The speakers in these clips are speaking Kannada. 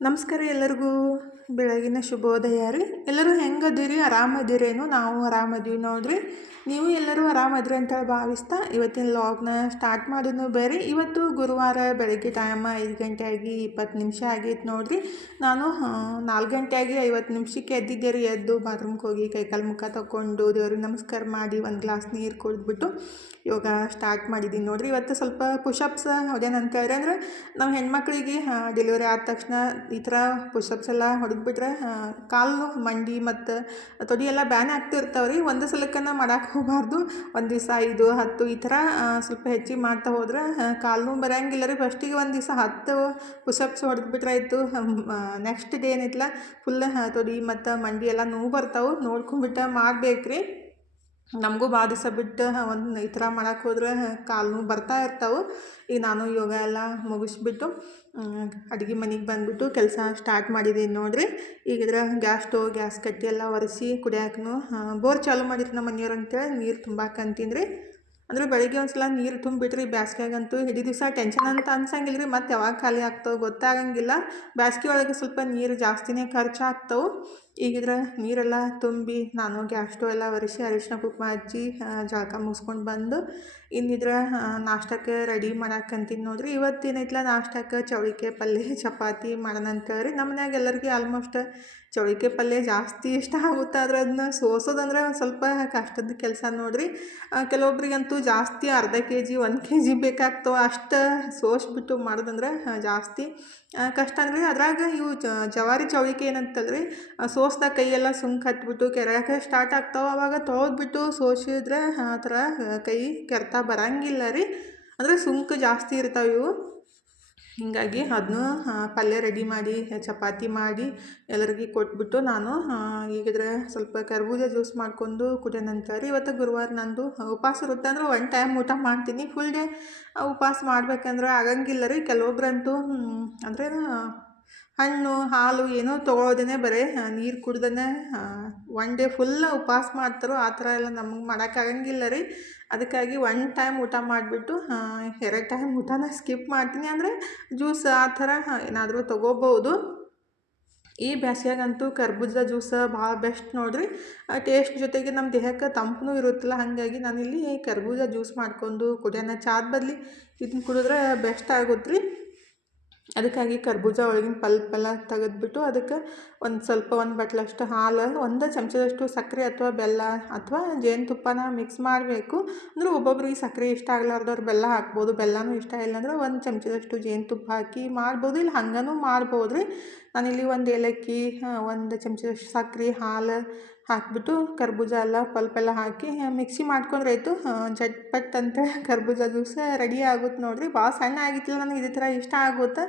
ನಮಸ್ಕಾರ ಎಲ್ಲರಿಗೂ ಬೆಳಗಿನ ಶುಭೋದಯ ರೀ. ಎಲ್ಲರೂ ಹೆಂಗದಿರಿ? ಆರಾಮದಿರೇನು? ನಾವು ಆರಾಮದೀವಿ ನೋಡ್ರಿ. ನೀವು ಎಲ್ಲರೂ ಆರಾಮದ್ರಿ ಅಂತ ಭಾವಿಸ್ತಾ ಇವತ್ತಿನ ಲಾಗ್ನ ಸ್ಟಾರ್ಟ್ ಮಾಡೋದು ಬೇರೆ. ಇವತ್ತು ಗುರುವಾರ ಬೆಳಗ್ಗೆ ಟೈಮ್ 5 ಗಂಟೆ ಆಗಿ 20 ನಿಮಿಷ ಆಗೈತೆ ನೋಡ್ರಿ. ನಾನು 4 ಗಂಟೆ ಆಗಿ 50 ನಿಮಿಷಕ್ಕೆ ಎದ್ದಿದ್ದೆ ರೀ. ಎದ್ದು ಬಾತ್ರೂಮ್ಗೆ ಹೋಗಿ ಕೈಕಾಲು ಮುಖ ತಗೊಂಡು ದೇವ್ರಿಗೆ ನಮಸ್ಕಾರ ಮಾಡಿ ಒಂದು ಗ್ಲಾಸ್ ನೀರು ಕುಡಿದ್ಬಿಟ್ಟು ಯೋಗ ಸ್ಟಾರ್ಟ್ ಮಾಡಿದ್ದೀನಿ ನೋಡ್ರಿ. ಇವತ್ತು ಸ್ವಲ್ಪ ಪುಷಪ್ಸ್ ಹೊಡೆಯನಂತಾರೆ. ಅಂದರೆ ನಾವು ಹೆಣ್ಮಕ್ಳಿಗೆ ಡೆಲಿವರಿ ಆದ ತಕ್ಷಣ ಈ ಥರ ಪುಷಪ್ಸ್ ಎಲ್ಲ ಹೊಡೆದ್ಬಿಟ್ರೆ ಕಾಲು ಮಂಡಿ ಮತ್ತು ತೊಡಿ ಎಲ್ಲ ಬ್ಯಾನ್ ಆಗ್ತಿರ್ತಾವೆ ರೀ. ಒಂದು ಸಲಕ್ಕನ ಮಾಡಕ್ಕೆ ಹೋಗಬಾರ್ದು. ಒಂದು ದಿವಸ 5, 10 ಈ ಥರ ಸ್ವಲ್ಪ ಹೆಚ್ಚಿಗೆ ಮಾಡ್ತಾ ಹೋದ್ರೆ ಕಾಲು ಬರೋಂಗಿಲ್ಲ ರೀ. ಫಸ್ಟಿಗೆ ಒಂದು ದಿವಸ 10 ಪುಷಪ್ಸ್ ಹೊಡೆದ್ಬಿಟ್ರೆ ಆಯಿತು. ನೆಕ್ಸ್ಟ್ ಡೇ ಏನೈತಲ್ಲ ಫುಲ್ ತೊಡಿ ಮತ್ತು ಮಂಡಿ ಎಲ್ಲ ನೋವು ಬರ್ತಾವೆ. ನೋಡ್ಕೊಂಡ್ಬಿಟ್ಟು ಮಾಡ್ಬೇಕು ರೀ. ನಮಗೂ ಭಾಳ ದಿವಸ ಬಿಟ್ಟು ಒಂದು ಈ ಥರ ಮಾಡಕ್ಕೆ ಹೋದ್ರೆ ಕಾಲು ಬರ್ತಾ ಇರ್ತಾವೆ. ಈಗ ನಾನು ಯೋಗ ಎಲ್ಲ ಮುಗಿಸ್ಬಿಟ್ಟು ಅಡುಗೆ ಮನೆಗೆ ಬಂದುಬಿಟ್ಟು ಕೆಲಸ ಸ್ಟಾರ್ಟ್ ಮಾಡಿದ್ದೀನಿ ನೋಡಿರಿ. ಈಗಿದ್ರೆ ಗ್ಯಾಸ್ ಕಟ್ಟಿ ಎಲ್ಲ ಒರೆಸಿ ಕುಡಿಯೋಕ್ಕೂ ಬೋರ್ ಚಾಲು ಮಾಡಿರಿ ನಮ್ಮ ಮನೆಯವ್ರು ಅಂತೇಳಿ ನೀರು ತುಂಬಾಕಂತೀನಿ ರೀ. ಅಂದರೆ ಬೆಳಗ್ಗೆ ಒಂದು ಸಲ ನೀರು ತುಂಬಿಬಿಟ್ರಿ. ಬ್ಯಾಸ್ಗೆಗಂತೂ ಇಡೀ ದಿವಸ ಟೆನ್ಷನ್ ಅಂತ ಅನ್ಸಂಗಿಲ್ಲ ರೀ. ಮತ್ತು ಯಾವಾಗ ಖಾಲಿ ಆಗ್ತಾವೆ ಗೊತ್ತಾಗಂಗಿಲ್ಲ. ಬ್ಯಾಸ್ಗೆ ಒಳಗೆ ಸ್ವಲ್ಪ ನೀರು ಜಾಸ್ತಿನೇ ಖರ್ಚಾಗ್ತಾವೆ. ಈಗಿದ್ರೆ ನೀರೆಲ್ಲ ತುಂಬಿ ನಾನು ಗ್ಯಾಸ್ ಸ್ಟವ್ ಎಲ್ಲ ಒರೆಸಿ ಅರಿಶಿನ ಕುಂಕುಮ ಹಚ್ಚಿ ಜಳಕ ಮುಗಿಸ್ಕೊಂಡು ಬಂದು ಇನ್ನಿದ್ರೆ ನಾಷ್ಟಕ್ಕೆ ರೆಡಿ ಮಾಡಕ್ಕಂತೀನಿ ನೋಡಿರಿ. ಇವತ್ತೇನೈತಲ್ಲ ನಾಷ್ಟಕ್ಕೆ ಚೌಳಿಕಾಯಿ ಪಲ್ಯ ಚಪಾತಿ ಮಾಡೋಣಂತೇಳಿ ನಮ್ಮ ಮನ್ಯಾಗ ಎಲ್ಲರಿಗೂ ಆಲ್ಮೋಸ್ಟ್ ಚೌಳಿಕಾಯಿ ಪಲ್ಯ ಜಾಸ್ತಿ ಇಷ್ಟ ಆಗುತ್ತೆ. ಆದರೆ ಅದನ್ನ ಸೋಸೋದಂದ್ರೆ ಒಂದು ಸ್ವಲ್ಪ ಕಷ್ಟದ ಕೆಲಸ ನೋಡಿರಿ. ಕೆಲವೊಬ್ರಿಗಂತೂ ಜಾಸ್ತಿ ಅರ್ಧ kg 1 kg ಬೇಕಾಗ್ತವೆ. ಅಷ್ಟು ಸೋಸ್ಬಿಟ್ಟು ಮಾಡೋದಂದ್ರೆ ಜಾಸ್ತಿ ಕಷ್ಟ ಅಂದರೆ ಅದ್ರಾಗ ಇವು ಜವಾರಿ ಚೌಳಿಕಾಯಿ ಏನಂತಲ್ರಿ ಸೋಸ್ದಾಗ ಕೈಯೆಲ್ಲ ಸುಂಕ್ ಹತ್ಬಿಟ್ಟು ಕೆರೆಯೋಕೆ ಸ್ಟಾರ್ಟ್ ಆಗ್ತಾವೆ. ಆವಾಗ ತೊಳೆದ್ಬಿಟ್ಟು ಸೋಸಿದ್ರೆ ಆ ಥರ ಕೈ ಕೆರೆತ ಬರೋಂಗಿಲ್ಲ ರೀ. ಅಂದರೆ ಸುಂಕು ಜಾಸ್ತಿ ಇರ್ತಾವೆ ಇವು. ಹೀಗಾಗಿ ಅದನ್ನು ಪಲ್ಯ ರೆಡಿ ಮಾಡಿ ಚಪಾತಿ ಮಾಡಿ ಎಲ್ಲರಿಗೆ ಕೊಟ್ಬಿಟ್ಟು ನಾನು ಈಗಿದ್ರೆ ಸ್ವಲ್ಪ ಕರ್ಬೂಜ ಜ್ಯೂಸ್ ಮಾಡ್ಕೊಂಡು ಕುಡಿಯೋಣಂತಾರೆ. ಇವತ್ತು ಗುರುವಾರ ನಂದು ಉಪವಾಸ ಇರುತ್ತೆ. ಅಂದರೆ 1 ಟೈಮ್ ಊಟ ಮಾಡ್ತೀನಿ. ಫುಲ್ ಡೇ ಉಪವಾಸ ಮಾಡ್ಬೇಕಂದ್ರೆ ಆಗಂಗಿಲ್ಲ ರೀ. ಕೆಲವೊಬ್ರಂತೂ ಅಂದರೆ ಹಣ್ಣು ಹಾಲು ಏನೋ ತೊಗೊಳೋದೇ ಬರೀ ನೀರು ಕುಡ್ದೇ 1 ಡೇ ಫುಲ್ ಉಪವಾಸ ಮಾಡ್ತಾರೋ. ಆ ಥರ ಎಲ್ಲ ನಮಗೆ ಮಾಡೋಕ್ಕಾಗಂಗಿಲ್ಲ ರೀ. ಅದಕ್ಕಾಗಿ 1 ಟೈಮ್ ಊಟ ಮಾಡಿಬಿಟ್ಟು 2 ಟೈಮ್ ಊಟನ ಸ್ಕಿಪ್ ಮಾಡ್ತೀನಿ. ಅಂದರೆ ಜ್ಯೂಸ್ ಆ ಥರ ಏನಾದರೂ ತೊಗೋಬೋದು. ಈ ಬ್ಯಾಸ್ಗ್ಯಾಗಂತೂ ಕರ್ಬೂಜ ಜ್ಯೂಸ್ ಭಾಳ ಬೆಸ್ಟ್ ನೋಡಿರಿ. ಟೇಸ್ಟ್ ಜೊತೆಗೆ ನಮ್ಮ ದೇಹಕ್ಕೆ ತಂಪು ಇರುತ್ತಲ್ಲ. ಹಾಗಾಗಿ ನಾನಿಲ್ಲಿ ಕರ್ಬೂಜ ಜ್ಯೂಸ್ ಮಾಡ್ಕೊಂಡು ಕುಡಿಯೋಣ. ಚಾದ ಬದಲಿ ಇದನ್ನ ಕುಡಿದ್ರೆ ಬೆಸ್ಟ್ ಆಗುತ್ತೆ ರೀ. ಅದಕ್ಕಾಗಿ ಕರ್ಬೂಜ ಒಳಗಿನ ಪಲ್ಪೆಲ್ಲ ತೆಗೆದ್ಬಿಟ್ಟು ಅದಕ್ಕೆ ಒಂದು ಬಟ್ಲಷ್ಟು ಹಾಲು, 1 ಚಮಚದಷ್ಟು ಸಕ್ಕರೆ ಅಥವಾ ಬೆಲ್ಲ ಅಥವಾ ಜೇನುತುಪ್ಪನ ಮಿಕ್ಸ್ ಮಾಡಬೇಕು. ಅಂದರೆ ಒಬ್ಬೊಬ್ರಿಗೆ ಸಕ್ಕರೆ ಇಷ್ಟ ಆಗಲಾರ್ದವ್ರು ಬೆಲ್ಲ ಹಾಕ್ಬೋದು. ಬೆಲ್ಲನೂ ಇಷ್ಟ ಇಲ್ಲ ಅಂದರೆ 1 ಚಮಚದಷ್ಟು ಜೇನುತುಪ್ಪ ಹಾಕಿ ಮಾಡ್ಬೋದು. ಇಲ್ಲ ಹಂಗನೂ ಮಾಡ್ಬೋದು ರೀ. ನಾನಿಲ್ಲಿ 1 ಏಲಕ್ಕಿ, 1 ಚಮಚದಷ್ಟು ಸಕ್ಕರೆ, ಹಾಲು ಹಾಕಿಬಿಟ್ಟು ಕರ್ಬೂಜ ಎಲ್ಲ ಪಲ್ಪೆಲ್ಲ ಹಾಕಿ ಮಿಕ್ಸಿ ಮಾಡ್ಕೊಂಡ್ರೆ ಆಯಿತು. ಜಟ್ಪಟ್ ಅಂತ ಕರ್ಬೂಜ ಜ್ಯೂಸ್ ರೆಡಿ ಆಗುತ್ತೆ ನೋಡಿರಿ. ಭಾಳ ಸಣ್ಣ ಆಗಿತ್ತಿಲ್ಲ ನನಗೆ ಇದೇ ಥರ ಇಷ್ಟ ಆಗುತ್ತೆ.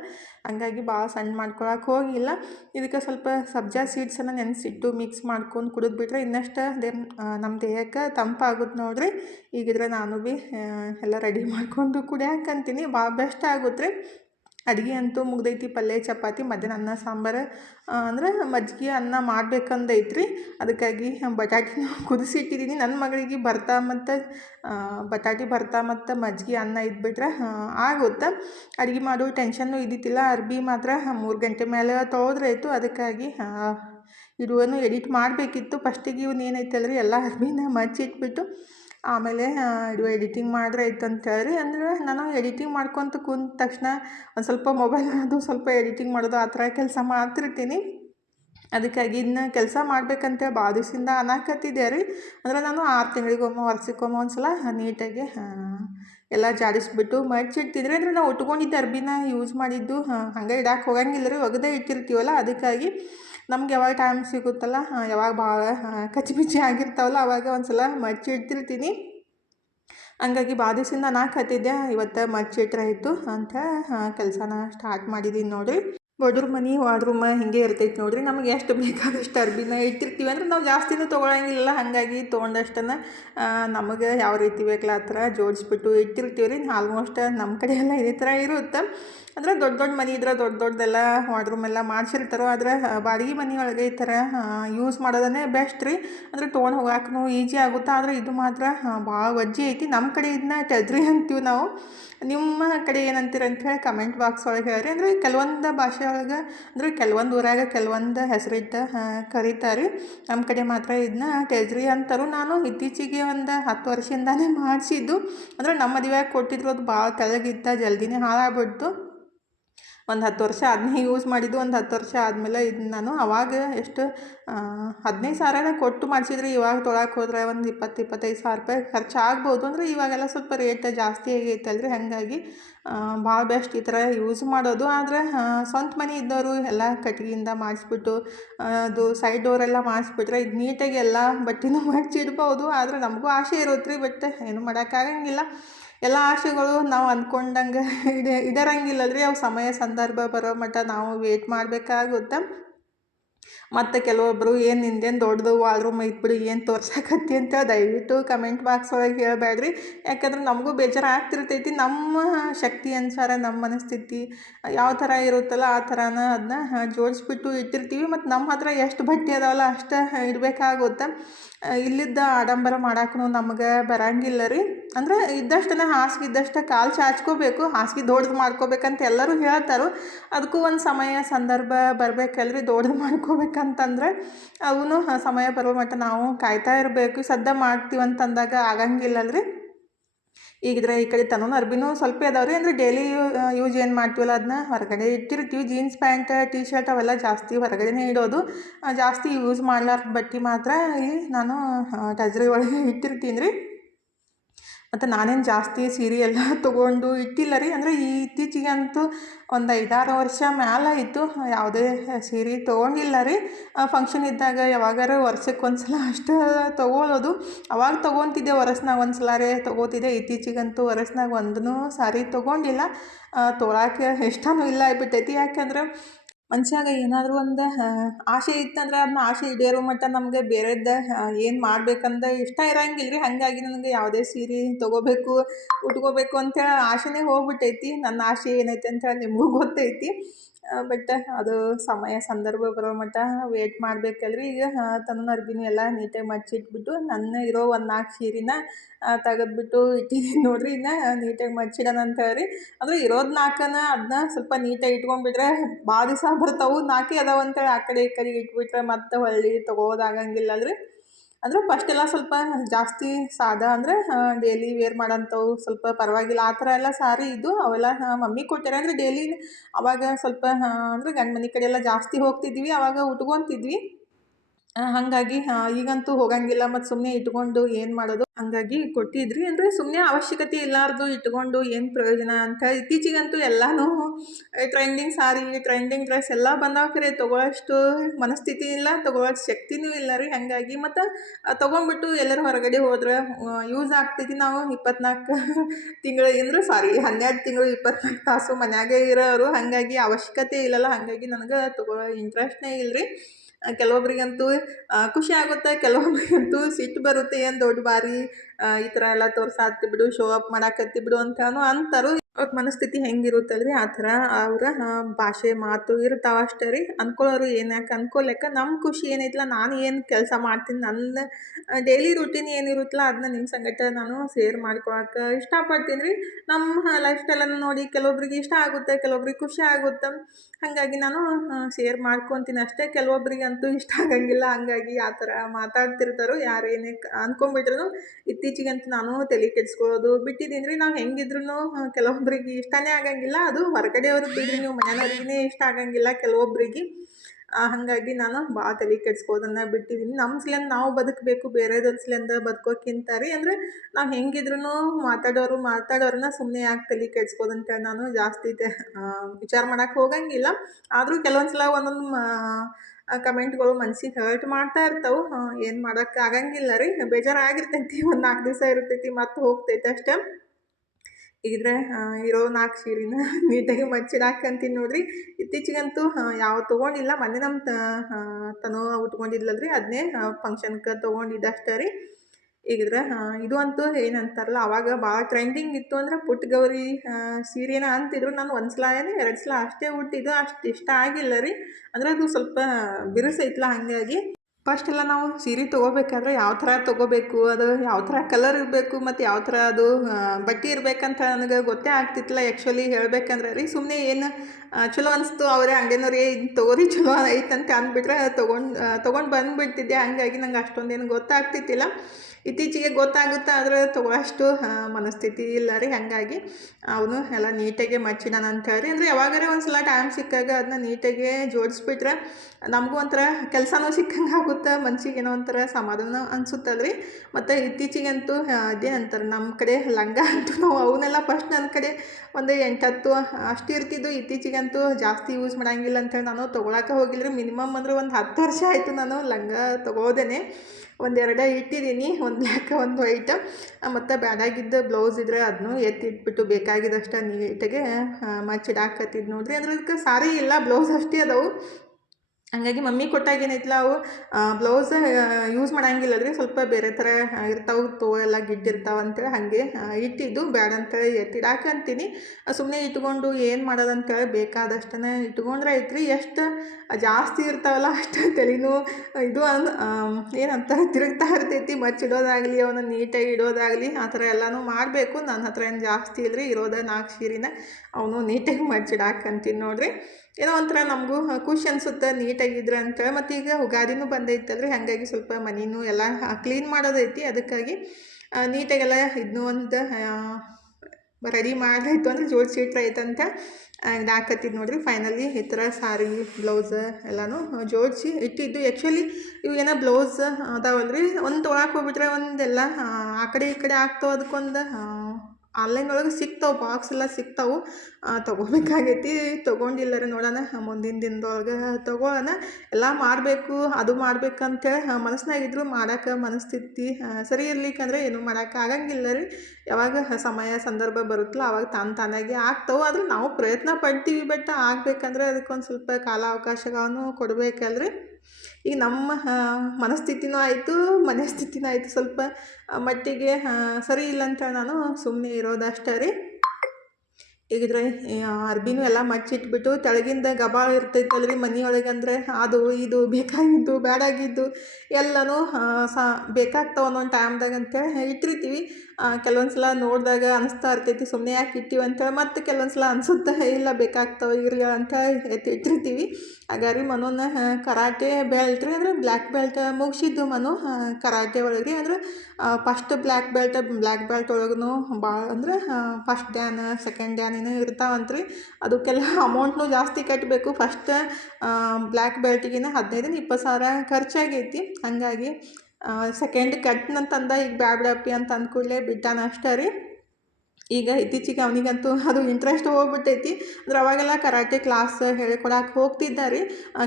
ಹಂಗಾಗಿ ಭಾಳ ಸಣ್ಣ ಮಾಡ್ಕೊಳಕ್ಕೆ ಹೋಗಿಲ್ಲ. ಇದಕ್ಕೆ ಸ್ವಲ್ಪ ಸಬ್ಜಾ ಸೀಡ್ಸನ್ನು ನೆನೆಸಿಟ್ಟು ಮಿಕ್ಸ್ ಮಾಡ್ಕೊಂಡು ಕುಡಿದ್ಬಿಟ್ರೆ ಇನ್ನಷ್ಟು ನಮ್ಮ ದೇಹಕ್ಕೆ ತಂಪಾಗುತ್ತೆ ನೋಡಿರಿ. ಈಗಿದ್ರೆ ನಾನು ಭೀ ಎಲ್ಲ ರೆಡಿ ಮಾಡ್ಕೊಂಡು ಕುಡಿಯಾಕಂತೀನಿ. ಭಾಳ ಬೆಸ್ಟ್ ಆಗುತ್ತೆ ರೀ. ಅಡುಗೆ ಅಂತೂ ಮುಗ್ದೈತಿ. ಪಲ್ಯ ಚಪಾತಿ ಮಧ್ಯಾಹ್ನ ಅನ್ನ ಸಾಂಬಾರು ಅಂದರೆ ಮಜ್ಜಿಗೆ ಅನ್ನ ಮಾಡ್ಬೇಕಂದೈತ್ರಿ. ಅದಕ್ಕಾಗಿ ಬಟಾಟಿನ ಕುದಿಸಿಟ್ಟಿದ್ದೀನಿ. ನನ್ನ ಮಗಳಿಗೆ ಭರ್ತಾ ಮತ್ತು ಬಟಾಟಿ ಭರ್ತಾ ಮತ್ತು ಮಜ್ಜಿಗೆ ಅನ್ನ ಇದ್ಬಿಟ್ರೆ ಆಗುತ್ತೆ. ಅಡುಗೆ ಮಾಡೋ ಟೆನ್ಷನ್ನು ಇದ್ದಿತ್ತಿಲ್ಲ. ಅರ್ಬಿ ಮಾತ್ರ 3 ಗಂಟೆ ಮೇಲೆ ತೊಳೆದ್ರೆ ಆಯಿತು. ಅದಕ್ಕಾಗಿ ಇಡುವನ್ನು ಎಡಿಟ್ ಮಾಡಬೇಕಿತ್ತು. ಫಸ್ಟಿಗೆ ಇವನು ಏನೈತಲ್ರಿ ಎಲ್ಲ ಅರ್ಬಿನ ಮಚ್ಚಿಟ್ಬಿಟ್ಟು ಆಮೇಲೆ ಎಡಿಟಿಂಗ್ ಮಾಡ್ರೆ ಆಯ್ತು ಅಂತೇಳಿ. ಅಂದರೆ ನಾನು ಎಡಿಟಿಂಗ್ ಮಾಡ್ಕೊತ ಕುಂತ ತಕ್ಷಣ ಒಂದು ಸ್ವಲ್ಪ ಮೊಬೈಲ್ ಅದು ಸ್ವಲ್ಪ ಎಡಿಟಿಂಗ್ ಮಾಡೋದು ಆ ಥರ ಕೆಲಸ ಮಾಡ್ತಿರ್ತೀನಿ. ಅದಕ್ಕಾಗಿ ಇದನ್ನ ಕೆಲಸ ಮಾಡ್ಬೇಕಂತೇಳಿ ಭಾಳ ದಿವಸದಿಂದ ಅನ್ನಕತ್ತಿದ್ದೆ ರೀ. ಅಂದರೆ ನಾನು 6 ತಿಂಗಳಿಗೊಮ್ಮೆ ವರ್ಷಕ್ಕೊಮ್ಮೆ ಒಂದು ಸಲ ನೀಟಾಗಿ ಎಲ್ಲ ಜಾಡಿಸ್ಬಿಟ್ಟು ಮಡ್ಚಿಡ್ತಿದ್ರೆ. ಅಂದರೆ ನಾವು ಉಟ್ಕೊಂಡಿದ್ದ ಅರ್ಬಿನ ಯೂಸ್ ಮಾಡಿದ್ದು ಹಂಗೆ ಇಡಕ್ಕೆ ಹೋಗಂಗಿಲ್ಲ ರೀ. ಒಗೆದೇ ಇಟ್ಟಿರ್ತೀವಲ್ಲ. ಅದಕ್ಕಾಗಿ ನಮ್ಗೆ ಯಾವಾಗ ಟೈಮ್ ಸಿಗುತ್ತಲ್ಲ, ಯಾವಾಗ ಭಾಳ ಕಚ್ಚಿಪಿಚ್ಚಿ ಆಗಿರ್ತಾವಲ್ಲ ಅವಾಗ ಒಂದು ಸಲ ಮಡ್ಚಿಡ್ತಿರ್ತೀನಿ. ಹಂಗಾಗಿ ಭಾಳ ದಿವಸದಿಂದ ನಾಲ್ಕು ಹತ್ತಿದ್ದೆ. ಇವತ್ತು ಮಡ್ಚಿಟ್ರಾಯಿತು ಅಂತ ಕೆಲಸನ ಸ್ಟಾರ್ಟ್ ಮಾಡಿದ್ದೀನಿ ನೋಡಿರಿ. ಬಡ್ರ ಮನೆ ವಾಡ್ರೂಮ ಹಿಂಗೆ ಇರ್ತೈತೆ ನೋಡಿರಿ. ನಮಗೆ ಎಷ್ಟು ಬೇಕಾದಷ್ಟು ಅರ್ಬಿನ ಇಟ್ಟಿರ್ತೀವಿ ಅಂದ್ರೆ ನಾವು ಜಾಸ್ತಿನೂ ತೊಗೊಳಂಗಿಲ್ಲ. ಹಾಗಾಗಿ ತೊಗೊಂಡಷ್ಟನ್ನು ನಮಗೆ ಯಾವ ರೀತಿ ಬೇಕಲ್ಲ ಆ ಥರ ಜೋಡಿಸ್ಬಿಟ್ಟು ಇಟ್ಟಿರ್ತೀವಿ ರೀ. ಆಲ್ಮೋಸ್ಟ್ ನಮ್ಮ ಕಡೆ ಎಲ್ಲ ಇದೇ ಥರ ಇರುತ್ತೆ. ಅಂದರೆ ದೊಡ್ಡ ದೊಡ್ಡ ಮನೆ ಇದ್ರೆ ದೊಡ್ಡ ದೊಡ್ಡದೆಲ್ಲ ವಾಡ್ರೂಮ್ ಎಲ್ಲ ಮಾಡಿಸಿರ್ತಾರೋ. ಆದರೆ ಬಾಡಿಗೆ ಮನೆ ಒಳಗೆ ಈ ಥರ ಯೂಸ್ ಮಾಡೋದನ್ನೇ ಬೆಸ್ಟ್ ರೀ. ಅಂದರೆ ತೊಗೊಂಡು ಹೋಗಾಕೂ ಈಜಿ ಆಗುತ್ತೆ. ಆದರೆ ಇದು ಮಾತ್ರ ಭಾಳ ವಜ್ಜೆ ಐತಿ. ನಮ್ಮ ಕಡೆ ಇದನ್ನ ಟಜ್ರಿ ಅಂತೀವಿ ನಾವು. ನಿಮ್ಮ ಕಡೆ ಏನಂತೀರ ಅಂತ ಹೇಳಿ ಕಮೆಂಟ್ ಬಾಕ್ಸ್ ಒಳಗೆ ಹೇಳ್ರಿ. ಅಂದರೆ ಕೆಲವೊಂದು ಭಾಷೆ ಒಳಗೆ ಅಂದರೆ ಕೆಲವೊಂದು ಊರಾಗ ಕೆಲವೊಂದು ಹೆಸರಿಟ್ಟು ಕರೀತಾರೆ. ನಮ್ಮ ಕಡೆ ಮಾತ್ರ ಇದನ್ನ ಟೆಜ್ರಿ ಅಂತಾರು. ನಾನು ಇತ್ತೀಚೆಗೆ ಒಂದು 10 ವರ್ಷದಿಂದಾನೇ ಮಾಡಿಸಿದ್ದು. ಅಂದರೆ ನಮ್ಮ ಮದುವೆಯಾಗ ಕೊಟ್ಟಿದ್ರು. ಅದು ಭಾಳ ತೆಳ್ಳಗಿತ್ತ, ಜಲ್ದಿನೇ ಹಾಳಾಗ್ಬಿಡ್ತು. ಒಂದು 10 ವರ್ಷ ಅದನ್ನೇ ಯೂಸ್ ಮಾಡಿದ್ದು. ಒಂದು 10 ವರ್ಷ ಆದಮೇಲೆ ಇದನ್ನ ನಾನು ಅವಾಗ ಎಷ್ಟು 15,000 ಕೊಟ್ಟು ಮಾಡಿಸಿದ್ರಿ. ಇವಾಗ ತೊಗೊಳಕ್ಕೆ ಹೋದ್ರೆ ಒಂದು 20-25 ಸಾವಿರ ರೂಪಾಯಿ ಖರ್ಚಾಗ್ಬೋದು. ಅಂದರೆ ಇವಾಗೆಲ್ಲ ಸ್ವಲ್ಪ ರೇಟ್ ಜಾಸ್ತಿ ಆಗೈತಲ್ರಿ. ಹಾಗಾಗಿ ಭಾಳ ಬೆಸ್ಟ್ ಈ ಥರ ಯೂಸ್ ಮಾಡೋದು. ಆದರೆ ಸ್ವಂತ ಮನೆ ಇದ್ದವರು ಎಲ್ಲ ಕಟ್ಗೆಯಿಂದ ಮಾಡಿಸ್ಬಿಟ್ಟು ಅದು ಸೈಡ್ ಡೋರೆಲ್ಲ ಮಾಡಿಸ್ಬಿಟ್ರೆ ಇದು ನೀಟಾಗಿ ಎಲ್ಲ ಬಟ್ಟೆನೂ ಮಡ್ಚಿಡ್ಬೋದು. ಆದರೆ ನಮಗೂ ಆಸೆ ಇರುತ್ತೆ ರೀ. ಬಟ್ ಏನು ಮಾಡೋಕ್ಕಾಗಂಗಿಲ್ಲ. ಎಲ್ಲ ಆಸೆಗಳು ನಾವು ಅಂದ್ಕೊಂಡಂಗೆ ಈಡೇರಂಗಿಲ್ಲಲ್ರಿ. ಅವು ಸಮಯ ಸಂದರ್ಭ ಬರೋ ಮಟ್ಟ ನಾವು ವೇಟ್ ಮಾಡಬೇಕಾಗುತ್ತೆ. ಮತ್ತು ಕೆಲವೊಬ್ಬರು ಏನು ನಿಂದೇನು ದೊಡ್ಡದು ವಾಲ್ರೂಮ್ ಐತ್ಬಿಡು, ಏನು ತೋರ್ಸಕತ್ತಿ ಅಂತ ದಯವಿಟ್ಟು ಕಮೆಂಟ್ ಬಾಕ್ಸ್ ಒಳಗೆ ಹೇಳಬೇಡ್ರಿ. ಯಾಕಂದ್ರೆ ನಮಗೂ ಬೇಜಾರು ಆಗ್ತಿರ್ತೈತಿ. ನಮ್ಮ ಶಕ್ತಿ ಅನುಸಾರ ನಮ್ಮ ಮನಸ್ಥಿತಿ ಯಾವ ಥರ ಇರುತ್ತಲ್ಲ ಆ ಥರನ ಅದನ್ನ ಜೋಡಿಸ್ಬಿಟ್ಟು ಇಟ್ಟಿರ್ತೀವಿ. ಮತ್ತು ನಮ್ಮ ಹತ್ರ ಎಷ್ಟು ಬಟ್ಟೆ ಅದಾವಲ್ಲ ಅಷ್ಟು ಇಡಬೇಕಾಗುತ್ತೆ. ಇಲ್ಲಿದ್ದ ಆಡಂಬರ ಮಾಡಕ್ಕೂ ನಮಗೆ ಬರಂಗಿಲ್ಲ ರೀ. ಅಂದರೆ ಇದ್ದಷ್ಟನ್ನು ಹಾಸಿಗೆ ಇದ್ದಷ್ಟು ಕಾಲು ಚಾಚ್ಕೋಬೇಕು, ಹಾಸಿಗೆ ದೊಡ್ಡದು ಮಾಡ್ಕೋಬೇಕಂತ ಎಲ್ಲರೂ ಹೇಳ್ತಾರೆ. ಅದಕ್ಕೂ ಒಂದು ಸಮಯ ಸಂದರ್ಭ ಬರಬೇಕಲ್ರಿ. ದೊಡ್ಡದು ಮಾಡ್ಕೋಬೇಕಂತಂದ್ರೆ ಅವನು ಸಮಯ ಬರೋ ಮಟ್ಟ ನಾವು ಕಾಯ್ತಾ ಇರಬೇಕು. ಸದ್ಯ ಮಾಡ್ತೀವಿ ಅಂತಂದಾಗ ಆಗಂಗಿಲ್ಲಲ್ರಿ. ಈಗಿದ್ರೆ ಈ ಕಡೆ ತನೂ ಅರ್ಬಿನೂ ಸ್ವಲ್ಪ ಅದಾವ್ರಿ. ಅಂದರೆ ಡೈಲಿ ಯೂಸ್ ಏನು ಮಾಡ್ತೀವಲ್ಲ ಅದನ್ನ ಹೊರಗಡೆ ಇಟ್ಟಿರ್ತೀವಿ. ಜೀನ್ಸ್ ಪ್ಯಾಂಟ್ ಟಿ ಶರ್ಟ್ ಅವೆಲ್ಲ ಜಾಸ್ತಿ ಹೊರಗಡೆನೇ ಇಡೋದು. ಜಾಸ್ತಿ ಯೂಸ್ ಮಾಡ್ಲಾರ್ದ ಬಟ್ಟೆ ಮಾತ್ರ ಇಲ್ಲಿ ನಾನು ಟಜ್ರಿ ಒಳಗೆ ಇಟ್ಟಿರ್ತೀನಿ ರೀ. ಮತ್ತು ನಾನೇನು ಜಾಸ್ತಿ ಸೀರೆ ಎಲ್ಲ ತೊಗೊಂಡು ಇಟ್ಟಿಲ್ಲ ರೀ. ಅಂದರೆ ಇತ್ತೀಚೆಗೆ ಅಂತೂ ಒಂದು 5-6 ವರ್ಷ ಮ್ಯಾಲೆ ಆಯಿತು ಯಾವುದೇ ಸೀರೆ ತೊಗೊಂಡಿಲ್ಲ ರೀ. ಫಂಕ್ಷನ್ ಇದ್ದಾಗ ಯಾವಾಗಾರ ವರ್ಷಕ್ಕೆ ಒಂದು ಸಲ ಅಷ್ಟು ತೊಗೊಳೋದು. ಅವಾಗ ತೊಗೊತಿದ್ದೆ, ವರ್ಷನಾಗ ಒಂದು ಸಲ ತೊಗೋತಿದ್ದೆ. ಇತ್ತೀಚೆಗಂತೂ ವರ್ಷನಾಗ ಒಂದೂ ಸಾರಿ ತೊಗೊಂಡಿಲ್ಲ. ತೊಗೊಳಕ್ಕೆ ಇಷ್ಟನೂ ಇಲ್ಲ ಆಗ್ಬಿಟ್ಟೈತಿ. ಯಾಕಂದ್ರೆ ಮನುಷ್ಯಾಗ ಏನಾದರೂ ಒಂದು ಆಸೆ ಇತ್ತಂದ್ರೆ ಅದನ್ನ ಆಸೆ ಈಡೇರೋ ಮಟ್ಟ ನಮಗೆ ಬೇರೆದ್ದು ಏನು ಮಾಡ್ಬೇಕಂದ ಇಷ್ಟ ಇರಂಗಿಲ್ಲ ರೀ. ಹಾಗಾಗಿ ನನಗೆ ಯಾವುದೇ ಸೀರೆ ತೊಗೋಬೇಕು, ಉಟ್ಕೋಬೇಕು ಅಂತೇಳಿ ಆಸೆನೇ ಹೋಗ್ಬಿಟ್ಟೈತಿ. ನನ್ನ ಆಸೆ ಏನೈತೆ ಅಂತೇಳಿ ನಿಮಗೂ ಗೊತ್ತೈತಿ. ಬಟ್ ಅದು ಸಮಯ ಸಂದರ್ಭ ಬರೋ ಮಟ್ಟ ವೇಟ್ ಮಾಡಬೇಕಲ್ರಿ. ಈಗ ತನ್ನ ಅರ್ಬಿನೂ ಎಲ್ಲ ನೀಟಾಗಿ ಮಡ್ಚಿಟ್ಬಿಟ್ಟು ನನ್ನ ಇರೋ ಒಂದು 4 ಸೀರೆನ ತೆಗೆದ್ಬಿಟ್ಟು ಇಟ್ಟಿದ್ದೀನಿ ನೋಡಿರಿ. ಇನ್ನು ನೀಟಾಗಿ ಮಡ್ಚಿಡೋಣ ಅಂತ ಹೇಳಿ. ಅಂದರೆ ಇರೋದು 4ನ ಅದನ್ನ ಸ್ವಲ್ಪ ನೀಟಾಗಿ ಇಟ್ಕೊಂಡ್ಬಿಟ್ರೆ ಭಾಳ ದಿವಸ ಬರ್ತಾವೆ. 4 ಅದಾವ ಅಂತೇಳಿ ಆ ಕಡೆ ಈ ಕಡೆ ಇಟ್ಬಿಟ್ರೆ ಮತ್ತೆ ಹೊಳ್ಳಿ ತೊಗೋದಾಗಂಗಿಲ್ಲಲ್ರಿ. ಅಂದರೆ ಫಸ್ಟೆಲ್ಲ ಸ್ವಲ್ಪ ಜಾಸ್ತಿ ಸಾದಾ ಅಂದರೆ ಡೈಲಿ ವೇರ್ ಮಾಡೋಂಥವು ಸ್ವಲ್ಪ ಪರವಾಗಿಲ್ಲ ಆ ಥರ ಎಲ್ಲ ಸಾರಿ ಇದ್ದು ಅವೆಲ್ಲ ಮಮ್ಮಿ ಕೊಟ್ಟಾರೆ. ಅಂದರೆ ಡೈಲಿ ಅವಾಗ ಸ್ವಲ್ಪ ಅಂದರೆ ಗಂಡ ಮನೆ ಕಡೆ ಎಲ್ಲ ಜಾಸ್ತಿ ಹೋಗ್ತಿದ್ವಿ, ಅವಾಗ ಉಟ್ಕೊತಿದ್ವಿ. ಹಾಗಾಗಿ ಈಗಂತೂ ಹೋಗಂಗಿಲ್ಲ. ಮತ್ತು ಸುಮ್ಮನೆ ಇಟ್ಕೊಂಡು ಏನು ಮಾಡೋದು, ಹಾಗಾಗಿ ಕೊಟ್ಟಿದ್ರಿ. ಅಂದರೆ ಸುಮ್ಮನೆ ಅವಶ್ಯಕತೆ ಇಲ್ಲಾರ್ದು ಇಟ್ಕೊಂಡು ಏನು ಪ್ರಯೋಜನ ಅಂತ. ಇತ್ತೀಚೆಗಂತೂ ಎಲ್ಲನೂ ಟ್ರೆಂಡಿಂಗ್ ಸಾರಿ, ಟ್ರೆಂಡಿಂಗ್ ಡ್ರೆಸ್ ಎಲ್ಲ ಬಂದಾವ. ಖರೆ ತೊಗೊಳ್ಳೋಷ್ಟು ಮನಸ್ಥಿತಿ ಇಲ್ಲ, ತೊಗೊಳ್ಳೋಷ್ಟು ಶಕ್ತಿನೂ ಇಲ್ಲ ರೀ. ಹಾಗಾಗಿ ಮತ್ತು ತೊಗೊಂಡ್ಬಿಟ್ಟು ಎಲ್ಲರೂ ಹೊರಗಡೆ ಹೋದ್ರೆ ಯೂಸ್ ಆಗ್ತೈತಿ. ನಾವು 24 ತಿಂಗಳು ಅಂದರೆ 12 ತಿಂಗಳು 24 ತಾಸು ಮನ್ಯಾಗೆ ಇರೋರು. ಹಾಗಾಗಿ ಅವಶ್ಯಕತೆ ಇಲ್ಲಲ್ಲ. ಹಾಗಾಗಿ ನನಗೆ ತೊಗೊಳ್ಳೋ ಇಂಟ್ರೆಸ್ಟ್ನೇ ಇಲ್ಲ ರೀ. ಕೆಲವೊಬ್ರಿಗಂತೂ ಖುಷಿ ಆಗುತ್ತೆ, ಕೆಲವೊಬ್ರಿಗಂತೂ ಸಿಟ್ಟು ಬರುತ್ತೆ. ಏನು ದೊಡ್ಡ ಬಾರಿ ಈ ಥರ ಎಲ್ಲ ತೋರ್ಸಾತ್ತಿ ಬಿಡು, ಶೋ ಅಪ್ ಮಾಡಾಕತ್ತಿ ಬಿಡು ಅಂತಾನು ಅಂತಾರು. ಅವ್ರ ಮನಸ್ಥಿತಿ ಹೆಂಗಿರುತ್ತಲ್ರಿ ಆ ಥರ ಅವರ ಭಾಷೆ ಮಾತು ಇರ್ತಾವೆ ಅಷ್ಟೇ ರೀ. ಅಂದ್ಕೊಳ್ಳೋರು ಏನು ಯಾಕೆ ಅಂದ್ಕೊಲೆಕ್ಕ. ನಮ್ಮ ಖುಷಿ ಏನೈತಲ್ಲ, ನಾನು ಏನು ಕೆಲಸ ಮಾಡ್ತೀನಿ, ನನ್ನ ಡೈಲಿ ರೂಟೀನ್ ಏನಿರುತ್ತಲ್ಲ ಅದನ್ನ ನಿಮ್ಮ ಸಂಗಟ ನಾನು ಶೇರ್ ಮಾಡ್ಕೊಳಕ್ಕೆ ಇಷ್ಟಪಡ್ತೀನಿ ರೀ. ನಮ್ಮ ಲೈಫ್ ಸ್ಟೈಲನ್ನು ನೋಡಿ ಕೆಲವೊಬ್ರಿಗೆ ಇಷ್ಟ ಆಗುತ್ತೆ, ಕೆಲವೊಬ್ರಿಗೆ ಖುಷಿ ಆಗುತ್ತೆ. ಹಾಗಾಗಿ ನಾನು ಶೇರ್ ಮಾಡ್ಕೊತೀನಿ ಅಷ್ಟೇ. ಕೆಲವೊಬ್ರಿಗಂತೂ ಇಷ್ಟ ಆಗಂಗಿಲ್ಲ. ಹಂಗಾಗಿ ಆ ಥರ ಮಾತಾಡ್ತಿರ್ತಾರೋ. ಯಾರೇನೇ ಅಂದ್ಕೊಂಡ್ಬಿಟ್ರು ಇತ್ತೀಚೆಗಂತೂ ನಾನು ತಲೆ ಕೆಡಿಸ್ಕೊಳ್ಳೋದು ಬಿಟ್ಟಿದ್ದೀನಿ ರೀ. ನಾವು ಹೆಂಗಿದ್ರೂ ಕೆಲವೊಬ್ರಿಗೆ ಇಷ್ಟನೇ ಆಗಂಗಿಲ್ಲ. ಅದು ಹೊರಗಡೆಯವ್ರಿಗೆ ಬಿಡ್ರಿ, ನೀವು ಮನೆಯವ್ರಿಗೇ ಇಷ್ಟ ಆಗಂಗಿಲ್ಲ ಕೆಲವೊಬ್ರಿಗೆ. ಹಾಗಾಗಿ ನಾನು ಭಾಳ ತಲೆ ಕೆಡಿಸ್ಕೋದನ್ನು ಬಿಟ್ಟಿದ್ದೀನಿ. ನಮ್ಮ ಸಲಿಂದ ನಾವು ಬದುಕಬೇಕು, ಬೇರೆದವ್ರ ಸಲಿಂದ ಬದುಕೋಕ್ಕಿಂತ ರೀ. ಅಂದರೆ ನಾವು ಹೆಂಗಿದ್ರೂ ಮಾತಾಡೋರನ್ನ ಸುಮ್ಮನೆ ಯಾಕೆ ತಲೆ ಕೆಡಿಸ್ಕೋದಂತೇಳಿ ನಾನು ಜಾಸ್ತಿ ವಿಚಾರ ಮಾಡೋಕ್ಕೆ ಹೋಗಂಗಿಲ್ಲ. ಆದರೂ ಕೆಲವೊಂದು ಸಲ ಒಂದೊಂದು ಕಮೆಂಟ್ಗಳು ಮನ್ಸಿಗೆ ಹರ್ಟ್ ಮಾಡ್ತಾ ಇರ್ತಾವೆ. ಏನು ಮಾಡೋಕ್ಕೆ ಆಗಂಗಿಲ್ಲ ರೀ. ಬೇಜಾರಾಗಿರ್ತೈತಿ. ಒಂದು 4 ದಿವಸ ಇರ್ತೈತಿ, ಮತ್ತೆ ಹೋಗ್ತೈತೆ ಅಷ್ಟೇ. ಇದ್ರೆ ಇರೋ 4 ಸೀರೆನ ನೀಟಾಗಿ ಮಡ್ಚಿಡಾಕಂತೀನಿ ನೋಡ್ರಿ. ಇತ್ತೀಚಿಗಂತೂ ಯಾವ ತೊಗೊಂಡಿಲ್ಲ. ಮೊನ್ನೆ ನಮ್ಮ ತನು ಉಟ್ಕೊಂಡಿದ್ಲಲ್ರಿ ಅದನ್ನೇ ಫಂಕ್ಷನ್ಗೆ ತೊಗೊಂಡಿದ್ದೆ ಅಷ್ಟೇ ರೀ. ಈಗಿದ್ರೆ ಇದು ಅಂತೂ ಏನಂತಾರಲ್ಲ ಅವಾಗ ಭಾಳ ಟ್ರೆಂಡಿಂಗ್ ಇತ್ತು ಅಂದ್ರೆ ಪುಟ್ಟ ಗೌರಿ ಸೀರೆನ ಅಂತಿದ್ರು. ನಾನು ಒಂದು ಸಲ ಏನು 2 ಸಲ ಅಷ್ಟೇ ಉಟ್ಟಿದ್ದು. ಅಷ್ಟು ಇಷ್ಟ ಆಗಿಲ್ಲ ರೀ. ಅಂದ್ರೆ ಅದು ಸ್ವಲ್ಪ ಬಿರುಸೈತ್ಲ ಹಾಗಾಗಿ. ಫಸ್ಟ್ ಎಲ್ಲ ನಾವು ಸೀರೆ ತೊಗೋಬೇಕಾದ್ರೆ ಯಾವ ಥರ ತೊಗೋಬೇಕು, ಅದು ಯಾವ ಥರ ಕಲರ್ ಇರಬೇಕು ಮತ್ತು ಯಾವ ಥರ ಅದು ಬಟ್ಟೆ ಇರಬೇಕಂತ ನನಗೆ ಗೊತ್ತೇ ಆಗ್ತಿತ್ತಿಲ್ಲ ಆ್ಯಕ್ಚುಲಿ ಹೇಳ್ಬೇಕಂದ್ರೆ ರೀ. ಸುಮ್ಮನೆ ಏನು ಚಲೋ ಅನಿಸ್ತು ಅವರೇ ಅಂಗಡಿನವ್ರಿಗೆ ಇದು ತೊಗೋರಿ ಚಲೋ ಐತಂತ ಅಂದ್ಬಿಟ್ರೆ ತೊಗೊಂಡು ಬಂದುಬಿಡ್ತಿದ್ದೆ. ಹಂಗಾಗಿ ನಂಗೆ ಅಷ್ಟೊಂದೇನು ಗೊತ್ತಾಗ್ತಿತ್ತಿಲ್ಲ. ಇತ್ತೀಚೆಗೆ ಗೊತ್ತಾಗುತ್ತೆ ಆದರೆ ತೊಗೊಳ್ಳೋಷ್ಟು ಮನಸ್ಥಿತಿ ಇಲ್ಲ ರೀ. ಹಾಗಾಗಿ ಅವನು ಎಲ್ಲ ನೀಟಾಗೆ ಮಚ್ಚಿಡೋಣ ಅಂತ ಹೇಳಿ ಅಂದರೆ ಯಾವಾಗಾರ ಒಂದು ಸಲ ಟೈಮ್ ಸಿಕ್ಕಾಗ ಅದನ್ನ ನೀಟಾಗೆ ಜೋಡಿಸ್ಬಿಟ್ರೆ ನಮಗೂ ಒಂಥರ ಕೆಲಸನೂ ಸಿಕ್ಕಂಗೆ ಆಗುತ್ತೆ, ಮನ್ಸಿಗೆ ಏನೋ ಒಂಥರ ಸಮಾಧಾನ ಅನಿಸುತ್ತಲ್ರಿ. ಮತ್ತು ಇತ್ತೀಚೆಗಂತೂ ಅದೇನಂತಾರೆ ನಮ್ಮ ಕಡೆ ಲಂಗ ಅಂತೂ ನಾವು ಅವನ್ನೆಲ್ಲ ಫಸ್ಟ್ ನನ್ನ ಕಡೆ ಒಂದು 8-10 ಅಷ್ಟು ಇರ್ತಿದ್ದು. ಇತ್ತೀಚೆಗಂತೂ ಜಾಸ್ತಿ ಯೂಸ್ ಮಾಡೋಂಗಿಲ್ಲ ಅಂತೇಳಿ ನಾನು ತೊಗೊಳಕ್ಕೆ ಹೋಗಿಲ್ಲ ರೀ. ಮಿನಿಮಮ್ ಅಂದ್ರೆ ಒಂದು 10 ವರ್ಷ ಆಯಿತು ನಾನು ಲಂಗ ತೊಗೋದೇನೆ. ಒಂದೆರಡು ಇಟ್ಟಿದ್ದೀನಿ, ಒಂದು ಬ್ಲ್ಯಾಕ್ ಒಂದು ವೈಟ್. ಮತ್ತು ಬ್ಯಾಡಾಗಿದ್ದ ಬ್ಲೌಸ್ ಇದ್ರೆ ಅದನ್ನು ಎತ್ತಿಟ್ಬಿಟ್ಟು ಬೇಕಾಗಿದ್ದಷ್ಟು ನೀಟಾಗೆ ಮಚ್ಚಿಡಾಕತ್ತಿದ್ದು ನೋಡ್ರಿ. ಅಂದ್ರೆ ಅದಕ್ಕೆ ಸಾರಿ ಇಲ್ಲ, ಬ್ಲೌಸ್ ಅಷ್ಟೇ ಅದಾವು. ಹಂಗಾಗಿ ಮಮ್ಮಿ ಕೊಟ್ಟಾಗ ಏನೈತಿಲ್ಲ ಅವು ಬ್ಲೌಸ್ ಯೂಸ್ ಮಾಡಂಗಿಲ್ಲ ರೀ. ಸ್ವಲ್ಪ ಬೇರೆ ಥರ ಇರ್ತಾವೆ, ತೋಳೆಲ್ಲ ಗಿಡ್ಡಿರ್ತಾವೆ ಅಂತೇಳಿ ಹಾಗೆ ಇಟ್ಟಿದ್ದು. ಬೇಡ ಅಂತೇಳಿ ಎತ್ತಿಡಾಕಂತೀನಿ. ಸುಮ್ಮನೆ ಇಟ್ಕೊಂಡು ಏನು ಮಾಡೋದಂತೇಳಿ ಬೇಕಾದಷ್ಟನ್ನು ಇಟ್ಕೊಂಡ್ರೆ ಐತ್ರಿ. ಎಷ್ಟು ಜಾಸ್ತಿ ಇರ್ತಾವಲ್ಲ ಅಷ್ಟು ತಲೆನೂ ಇದು ಏನಂತಾರೆ ತಿರುಗ್ತಾ ಇರ್ತೈತಿ. ಮಚ್ಚಿಡೋದಾಗಲಿ ಅವನ್ನ ನೀಟಾಗಿ ಇಡೋದಾಗಲಿ ಆ ಥರ ಎಲ್ಲನೂ ಮಾಡಬೇಕು. ನನ್ನ ಹತ್ರ ಏನು ಜಾಸ್ತಿ ಇಲ್ರಿ, ಇರೋದ 4 ಸೀರೆನ ಅವನು ನೀಟಾಗಿ ಮಚ್ಚಿಡಾಕಂತೀನಿ ನೋಡ್ರಿ. ಏನೋ ಒಂಥರ ನಮಗೂ ಖುಷಿ ಅನಿಸುತ್ತೆ ನೀಟಾಗಿದ್ರೆ ಅಂತೇಳಿ. ಮತ್ತು ಈಗ ಯುಗಾದಿನೂ ಬಂದೈತಲ್ರಿ, ಹಾಗಾಗಿ ಸ್ವಲ್ಪ ಮನೆಯೂ ಎಲ್ಲ ಕ್ಲೀನ್ ಮಾಡೋದೈತಿ. ಅದಕ್ಕಾಗಿ ನೀಟಾಗೆಲ್ಲ ಇದನ್ನೂ ಒಂದು ರೆಡಿ ಮಾಡಾಯಿತು ಅಂದ್ರೆ ಜೋಡಿಸಿಟ್ರೆ ಆಯ್ತಂತ ಇದಾಕತ್ತಿದ್ದು ನೋಡ್ರಿ. ಫೈನಲಿ ಈ ಥರ ಸಾರಿ ಬ್ಲೌಸ್ ಎಲ್ಲನೂ ಜೋಡಿಸಿ ಇಟ್ಟಿದ್ದು. ಆ್ಯಕ್ಚುಲಿ ಇವು ಏನೋ ಬ್ಲೌಸ್ ಅದಾವಲ್ರಿ, ಒಂದು ತೊಗೊಳಕ್ಕೆ ಹೋಗ್ಬಿಟ್ರೆ ಒಂದೆಲ್ಲ ಆ ಕಡೆ ಈ ಕಡೆ ಆಗ್ತಾವೆ. ಅದಕ್ಕೊಂದು ಆನ್ಲೈನ್ ಒಳಗೆ ಸಿಗ್ತಾವೆ, ಬಾಕ್ಸ್ ಎಲ್ಲ ಸಿಗ್ತಾವೆ. ತೊಗೋಬೇಕಾಗೈತಿ, ತೊಗೊಂಡಿಲ್ಲರಿ. ನೋಡೋಣ ಮುಂದಿನ ದಿನದೊಳಗೆ ತೊಗೊಳ್ಳೋಣ. ಎಲ್ಲ ಮಾಡಬೇಕು ಅದು ಮಾಡ್ಬೇಕಂತೇಳಿ ಮನಸ್ಸಿನಾಗಿದ್ರು ಮಾಡೋಕೆ ಮನಸ್ಥಿತಿ ಸರಿ ಇರ್ಲಿಕ್ಕಂದ್ರೆ ಏನೂ ಮಾಡೋಕೆ ಆಗಂಗಿಲ್ಲ ರೀ. ಯಾವಾಗ ಸಮಯ ಸಂದರ್ಭ ಬರುತ್ತಲ್ಲ ಆವಾಗ ತಾನಾಗೆ ಆಗ್ತಾವೆ. ಆದ್ರೆ ನಾವು ಪ್ರಯತ್ನ ಪಡ್ತೀವಿ, ಬಟ್ ಆಗಬೇಕಂದ್ರೆ ಅದಕ್ಕೊಂದು ಸ್ವಲ್ಪ ಕಾಲಾವಕಾಶಗಳನ್ನು ಕೊಡಬೇಕಲ್ರಿ. ಈಗ ನಮ್ಮ ಮನಸ್ಥಿತಿನೂ ಆಯಿತು, ಮನೆ ಸ್ಥಿತಿನೂ ಆಯಿತು ಸ್ವಲ್ಪ ಮಟ್ಟಿಗೆ ಸರಿ ಇಲ್ಲ ಅಂತ ನಾನು ಸುಮ್ಮನೆ ಇರೋದಷ್ಟೇ ರೀ. ಈಗಿದ್ರೆ ಅರ್ಬಿನೂ ಎಲ್ಲ ಮಚ್ಚಿಟ್ಬಿಟ್ಟು ತೆಳಗಿಂದ ಗಬಾಳ ಇರ್ತೈತಲ್ರಿ ಮನೆಯೊಳಗೆ. ಅಂದರೆ ಅದು ಇದು ಬೇಕಾಗಿದ್ದು ಬೇಡಾಗಿದ್ದು ಎಲ್ಲನೂ ಬೇಕಾಗ್ತಾವೆ ಒಂದೊಂದು ಟೈಮ್ದಾಗ ಅಂತೇಳಿ ಇಟ್ಟಿರ್ತೀವಿ. ಕೆಲವೊಂದು ಸಲ ನೋಡಿದಾಗ ಅನಿಸ್ತಾ ಇರ್ತೈತಿ ಸುಮ್ಮನೆ ಯಾಕೆ ಇಟ್ಟಿವಿ ಅಂತೇಳಿ. ಮತ್ತು ಕೆಲವೊಂದು ಸಲ ಅನಿಸುತ್ತೆ ಇಲ್ಲ ಬೇಕಾಗ್ತಾವೆ ಇರಲಿ ಅಂತ ಇಟ್ಟಿರ್ತೀವಿ. ಹಾಗಾರಿ ಮನೋನ ಕರಾಟೆ ಬೆಲ್ಟ್ ರೀ, ಅಂದರೆ ಬ್ಲ್ಯಾಕ್ ಬೆಲ್ಟ್ ಮುಗಿಸಿದ್ದು ಮನು ಕರಾಟೆ ಒಳಗೆ. ಅಂದ್ರೆ ಫಸ್ಟ್ ಬ್ಲ್ಯಾಕ್ ಬೆಲ್ಟ್ ಒಳಗೂ ಭಾಳ ಅಂದ್ರೆ ಫಸ್ಟ್ ಡ್ಯಾನ್ ಸೆಕೆಂಡ್ ಡ್ಯಾನ್ ಏನೋ ಇರ್ತಾವಂತ್ರಿ. ಅದಕ್ಕೆಲ್ಲ ಅಮೌಂಟ್ನೂ ಜಾಸ್ತಿ ಕಟ್ಟಬೇಕು. ಫಸ್ಟ್ ಬ್ಲ್ಯಾಕ್ ಬೆಲ್ಟಿಗಿನ 15,000-20,000 ಖರ್ಚಾಗೈತಿ. ಹಾಗಾಗಿ ಸೆಕೆಂಡ್ ಕಟ್ನಂತಂದ ಈಗ ಬ್ಯಾಡಪ್ಪಿ ಅಂತ ಅಂದ ಕೂಡಲೇ ಬಿಟ್ಟಾನ ಅಷ್ಟೇ ರೀ. ಈಗ ಇತ್ತೀಚೆಗೆ ಅವನಿಗಂತೂ ಅದು ಇಂಟ್ರೆಸ್ಟ್ ಹೋಗ್ಬಿಟ್ಟೈತಿ. ಅಂದ್ರೆ ಅವಾಗೆಲ್ಲ ಕರಾಟೆ ಕ್ಲಾಸ್ ಹೇಳ್ಕೊಡಕ್ಕೆ ಹೋಗ್ತಿದ್ದ ರೀ.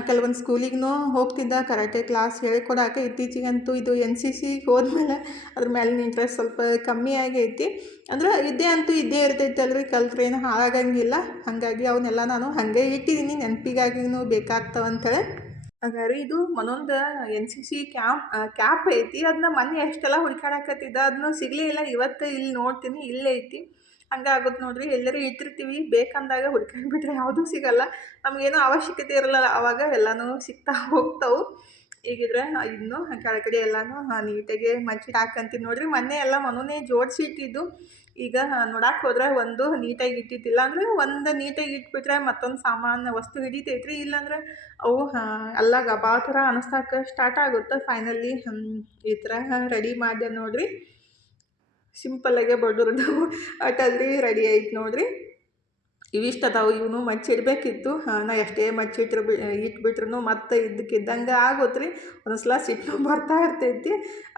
ಕೆಲವೊಂದು ಸ್ಕೂಲಿಗೂ ಹೋಗ್ತಿದ್ದ ಕರಾಟೆ ಕ್ಲಾಸ್ ಹೇಳ್ಕೊಡಕ್ಕೆ. ಇತ್ತೀಚೆಗಂತೂ ಇದು NCC ಹೋದ್ಮೇಲೆ ಅದ್ರ ಮೇಲಿನ ಇಂಟ್ರೆಸ್ಟ್ ಸ್ವಲ್ಪ ಕಮ್ಮಿ ಆಗೈತಿ. ಅಂದ್ರೆ ಇದ್ದೇ ಇರ್ತೈತಲ್ರಿ, ಕಲ್ತ್ರೆ ಏನು ಹಾಳಾಗಂಗಿಲ್ಲ. ಹಾಗಾಗಿ ಅವನ್ನೆಲ್ಲ ನಾನು ಹಾಗೆ ಇಟ್ಟಿದ್ದೀನಿ, ನೆನಪಿಗಾಗಿನೂ ಬೇಕಾಗ್ತಾವಂತೇಳಿ. ಹಾಗಾದ್ರೆ ಇದು ಮನೊಂದು NCC ಕ್ಯಾಪ್ ಐತಿ. ಅದನ್ನ ಮೊನ್ನೆ ಎಷ್ಟೆಲ್ಲ ಹುಡುಕಾಡಕತ್ತಿದ್ದ, ಅದನ್ನು ಸಿಗಲೇ ಇಲ್ಲ. ಇವತ್ತು ಇಲ್ಲಿ ನೋಡ್ತೀನಿ ಇಲ್ಲೇ ಐತಿ. ಹಂಗಾಗುತ್ತೆ ನೋಡ್ರಿ, ಎಲ್ಲರೂ ಇಟ್ಟಿರ್ತೀವಿ, ಬೇಕಂದಾಗ ಹುಡ್ಕೊಂಡ್ಬಿಟ್ರೆ ಯಾವುದೂ ಸಿಗಲ್ಲ. ನಮಗೇನೋ ಅವಶ್ಯಕತೆ ಇರಲ್ಲ, ಆವಾಗ ಎಲ್ಲನೂ ಸಿಗ್ತಾ ಹೋಗ್ತಾವೆ. ಈಗಿದ್ರೆ ಇದನ್ನು ಕೆಳಗಡೆ ಎಲ್ಲನೂ ನೀಟಾಗಿ ಮಚ್ಚಿಟ್ಟು ನೋಡ್ರಿ. ಮೊನ್ನೆ ಎಲ್ಲ ಮನೋನೇ ಜೋಡಿಸಿ ಇಟ್ಟಿದ್ದು. ಈಗ ನೋಡಕ್ಕೆ ಹೋದ್ರೆ ಒಂದು ನೀಟಾಗಿ ಇಟ್ಟಿದ್ದಿಲ್ಲ. ಅಂದರೆ ಒಂದು ನೀಟಾಗಿ ಇಟ್ಬಿಟ್ರೆ ಮತ್ತೊಂದು ಸಾಮಾನು ವಸ್ತು ಹಿಡಿತೈತ್ರಿ. ಇಲ್ಲಾಂದ್ರೆ ಅವು ಎಲ್ಲ ಗಬಾ ಥರ ಅನಿಸ್ತಕ್ಕೆ ಸ್ಟಾರ್ಟ್ ಆಗುತ್ತೆ. ಫೈನಲಿ ಈ ಥರ ರೆಡಿ ಮಾಡಿದೆ ನೋಡ್ರಿ. ಸಿಂಪಲ್ಲಾಗೆ ಬಡವ್ರದ್ದು ಅಟಲ್ರಿ ರೆಡಿ ಆಯ್ತು ನೋಡ್ರಿ. ಇವಿಷ್ಟು ಅದಾವು ಇವನು ಮಚ್ಚಿಡಬೇಕಿತ್ತು. ನಾ ಎಷ್ಟೇ ಮಚ್ಚಿಟ್ರು ಇಟ್ಬಿಟ್ರು ಮತ್ತೆ ಇದ್ದಕ್ಕಿದ್ದಂಗೆ ಆಗೋತ್ರಿ ರೀ. ಒಂದೊಂದು ಸಲ ಸಿಟ್ಟು ಬರ್ತಾ ಇರ್ತೈತಿ.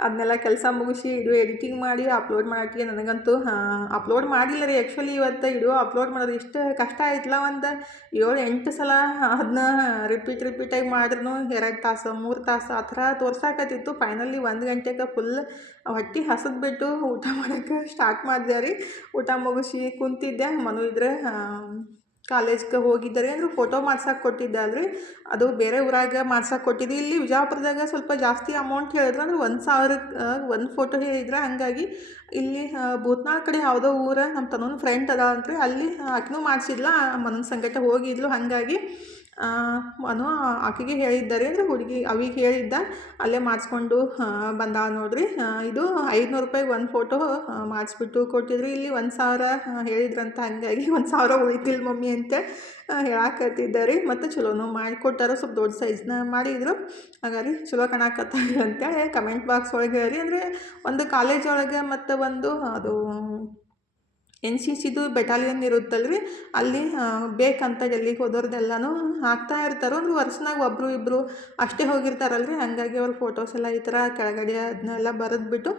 ಅದನ್ನೆಲ್ಲ ಕೆಲಸ ಮುಗಿಸಿ ವಿಡಿಯೋ ಎಡಿಟಿಂಗ್ ಮಾಡಿ ಅಪ್ಲೋಡ್ ಮಾಡೋಕ್ಕೆ ನನಗಂತೂ ಅಪ್ಲೋಡ್ ಮಾಡಿಲ್ಲ ರೀ. ಆ್ಯಕ್ಚುಲಿ ಇವತ್ತು ವಿಡಿಯೋ ಅಪ್ಲೋಡ್ ಮಾಡೋದು ಇಷ್ಟು ಕಷ್ಟ ಆಯ್ತಲ್ಲ, ಒಂದು 7-8 ಸಲ ಅದನ್ನ ರಿಪೀಟಾಗಿ ಮಾಡಿದ್ರು 2 ತಾಸು 3 ತಾಸು ಆ ಥರ ತೋರ್ಸಾಕತ್ತಿತ್ತು. ಫೈನಲಿ 1 ಗಂಟೆಗೆ ಫುಲ್ ಹೊಟ್ಟೆ ಹಸಿದ್ಬಿಟ್ಟು ಊಟ ಮಾಡೋಕ್ಕೆ ಸ್ಟಾರ್ಟ್ ಮಾಡಿದೆ ರೀ. ಊಟ ಮುಗಿಸಿ ಕುಂತಿದ್ದೆ. ಮನು ಇದ್ರೆ ಕಾಲೇಜ್ಗೆ ಹೋಗಿದ್ದಾರೆ ಅಂದ್ರೆ ಫೋಟೋ ಮಾಡ್ಸಕ್ಕೆ ಕೊಟ್ಟಿದ್ದೆ ಅಲ್ರಿ. ಅದು ಬೇರೆ ಊರಾಗ ಮಾಡ್ಸಕ್ಕೆ ಕೊಟ್ಟಿದ್ದೆ. ಇಲ್ಲಿ ವಿಜಯಪುರದಾಗ ಸ್ವಲ್ಪ ಜಾಸ್ತಿ ಅಮೌಂಟ್ ಹೇಳಿದ್ರು, ಅಂದ್ರೆ 1,000ಕ್ಕೆ ಒಂದು ಫೋಟೋ ಹೇಳಿದ್ರೆ. ಹಾಗಾಗಿ ಇಲ್ಲಿ ಭೂತ್ನಾಳ್ ಕಡೆ ಯಾವುದೋ ಊರ ನಮ್ಮ ತನ್ನೊಂದು ಫ್ರೆಂಡ್ ಅದ ಅಂತ್ರಿ, ಅಲ್ಲಿ ಆಕಿನೂ ಮಾಡಿಸಿದ್ಲ. ಮನನ ಸಂಗಟ ಹೋಗಿದ್ಲು. ಹಾಗಾಗಿ ಮನು ಆಕೆಗೆ ಹೇಳಿದ್ದಾರೆ ಅಂದ್ರೆ ಹುಡುಗಿ ಅವಿಗೆ ಹೇಳಿದ್ದ, ಅಲ್ಲೇ ಮಾಡಿಸ್ಕೊಂಡು ಬಂದ ನೋಡ್ರಿ. ಇದು 500 ರೂಪಾಯಿಗೆ ಒಂದು ಫೋಟೋ ಮಾಡಿಸ್ಬಿಟ್ಟು ಕೊಟ್ಟಿದ್ರು. ಇಲ್ಲಿ 1,000 ಹೇಳಿದ್ರಂತ. ಹಾಗಾಗಿ 1,000 ಉಳಿತಿಲ್ಲ ಮಮ್ಮಿ ಅಂತ ಹೇಳಾಕತ್ತಿದ್ದಾರೆ. ಮತ್ತು ಚಲೋನು ಮಾಡಿಕೊಟ್ಟಾರ. ಸ್ವಲ್ಪ ದೊಡ್ಡ ಸೈಜ್ನ ಮಾಡಿದ್ರು. ಹಾಗಾಗಿ ಚಲೋ ಕಾಣಕತ್ತಾರ ಅಂತೇಳಿ ಕಮೆಂಟ್ ಬಾಕ್ಸ್ ಒಳಗೆ ಹೇಳಿ. ಅಂದರೆ ಒಂದು ಕಾಲೇಜ್ ಒಳಗೆ ಮತ್ತು ಒಂದು ಅದು NCCದು ಬೆಟಾಲಿಯನ್ ಇರುತ್ತಲ್ರಿ, ಅಲ್ಲಿ ಬೇಕಂತ ಡೆಲ್ಲಿಗೆ ಹೋದವ್ರದ್ದೆಲ್ಲನೂ ಹಾಕ್ತಾ ಇರ್ತಾರೆ. ಅಂದ್ರೆ ವರ್ಷನಾಗ ಒಬ್ಬರು ಇಬ್ಬರು ಅಷ್ಟೇ ಹೋಗಿರ್ತಾರಲ್ರಿ. ಹಾಗಾಗಿ ಅವ್ರ ಫೋಟೋಸ್ ಎಲ್ಲ ಈ ಥರ ಕೆಳಗಡೆ ಅದನ್ನೆಲ್ಲ ಬರೆದ್ಬಿಟ್ಟು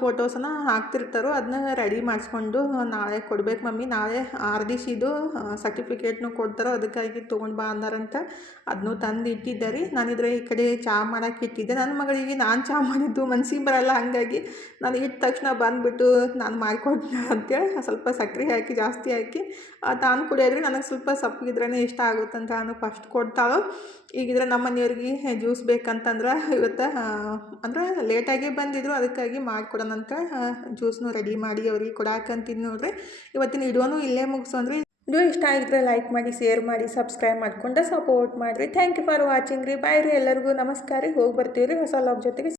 ಫೋಟೋಸನ್ನ ಹಾಕ್ತಿರ್ತಾರೋ. ಅದನ್ನ ರೆಡಿ ಮಾಡಿಸ್ಕೊಂಡು ನಾಳೆ ಕೊಡ್ಬೇಕು ಮಮ್ಮಿ. ನಾಳೆ RDCದು ಸರ್ಟಿಫಿಕೇಟ್ನು ಕೊಡ್ತಾರೋ, ಅದಕ್ಕಾಗಿ ತೊಗೊಂಡು ಬಾ ಅಂದಾರಂತ. ಅದನ್ನೂ ತಂದು ಇಟ್ಟಿದ್ದೆ ರೀ. ನಾನಿದ್ರೆ ಈ ಕಡೆ ಚಹಾ ಮಾಡೋಕೆ ಇಟ್ಟಿದ್ದೆ. ನನ್ನ ಮಗಳಿಗೆ ನಾನು ಚಹಾ ಮಾಡಿದ್ದು ಮನ್ಸಿಗೆ ಬರಲ್ಲ. ಹಾಗಾಗಿ ನಾನು ಇಟ್ಟ ತಕ್ಷಣ ಬಂದುಬಿಟ್ಟು ನಾನು ಮಾಡಿಕೊಡ್ತೀನಿ ಅಂತೇಳಿ ಸ್ವಲ್ಪ ಸಕ್ಕರೆ ಹಾಕಿ ಜಾಸ್ತಿ ಹಾಕಿ ತಾನು ಕುಡಿಯೋದ್ರಿ. ನನಗೆ ಸ್ವಲ್ಪ ಸಪ್ಪಗಿದ್ರೇ ಇಷ್ಟ ಆಗುತ್ತಂತ ನಾನು ಫಸ್ಟ್ ಕೊಡ್ತಾಳು. ಈಗಿದ್ರೆ ನಮ್ಮ ಮನೆಯವ್ರಿಗೆ ಜ್ಯೂಸ್ ಬೇಕಂತಂದ್ರೆ ಇವತ್ತು ಅಂದ್ರೆ ಲೇಟಾಗಿ ಬಂದಿದ್ರು, ಅದಕ್ಕಾಗಿ ಮಾಡಿಕೊಡೋಣಂತ ಜ್ಯೂಸ್ನು ರೆಡಿ ಮಾಡಿ ಅವ್ರಿಗೆ ಕೊಡಾಕಂತಿದ್ದು ನೋಡ್ರಿ. ಇವತ್ತಿನ ವಿಡಿಯೋನು ಇಲ್ಲೇ ಮುಗಿಸೋಣ್ರಿ. ವಿಡಿಯೋ ಇಷ್ಟ ಆಗಿದ್ರೆ ಲೈಕ್ ಮಾಡಿ, ಶೇರ್ ಮಾಡಿ, ಸಬ್ಸ್ಕ್ರೈಬ್ ಮಾಡ್ಕೊಂಡು ಸಪೋರ್ಟ್ ಮಾಡಿರಿ. ಥ್ಯಾಂಕ್ ಯು ಫಾರ್ ವಾಚಿಂಗ್ ರೀ. ಬಾಯ್ ರೀ ಎಲ್ಲರಿಗೂ. ನಮಸ್ಕಾರ ರೀ. ಹೋಗಿ ಬರ್ತೀವಿ ರೀ ಹೊಸ ಲಾಗ್ ಜೊತೆಗೆ.